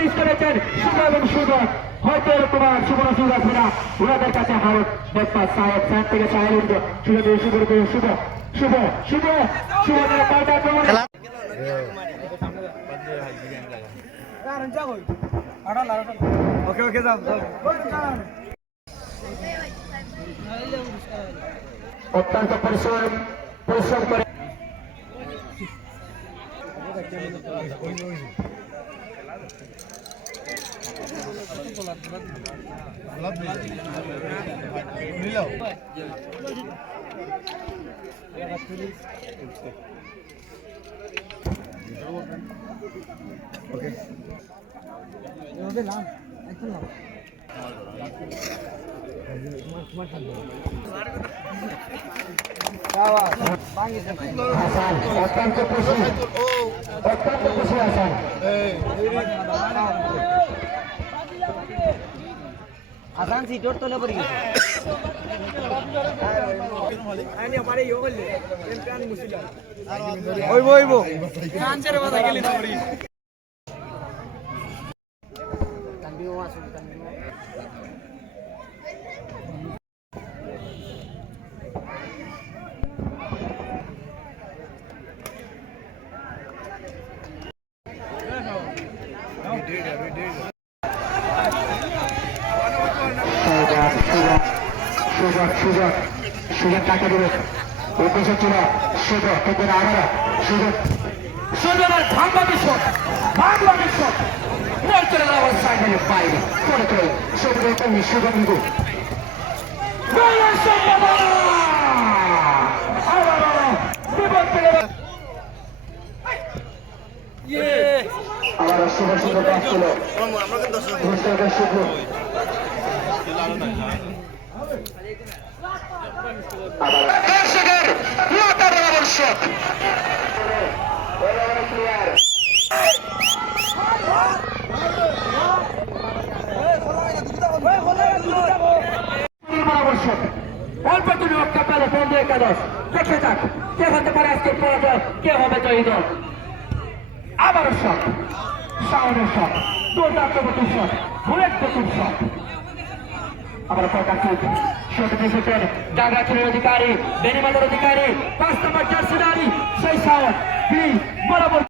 miss করেছেন শুভ এবং শুভ হয়তো এরকম আর শুভ সুযোগ আসবে না ওনাদের কাছে হারত দেখবা সাহেব সাহেব থেকে সাহেব উঠবে শুভ দিয়ে শুভ শুভ শুভ শুভ শুভ পাল্টা ওকে ওকে যাও অত্যন্ত পরিশ্রম করে অত্যন্ত খুশি আছেন আসান সিটর তোলে পড়ে গেছে ওইব ওইব আনসারে কথা গেলি না পড়ি তানবিও আসুন তানবিও সুযোগ টাকা দেবে ওপেশে ছিল সুযোগ কিন্তু আবার সুযোগ সুযোগের ভাঙবা বিশ্বক চলে যাওয়ার সাইডের বাইরে করে করে সুযোগের তেমনি সুযোগ নিব আবার শুভ সুযোগ আসছিল শুভ দর্শকের মাতার আবশ্যক অল্প তুমি রক্ষা পেলে বন্ধু একাদশ দেখে যাক কে হতে পারে আজকে পরাজয় কে হবে জয়ী দল আবারও শট শাওনের শট দুর্দান্ত নতুন শট বুলেট নতুন শট আবার প্রকাশিত শট এসেছেন ডাগাচুরের অধিকারী বেনিমাদের অধিকারী 5 নম্বর জার্সিদারি সেই শাওন বরাবর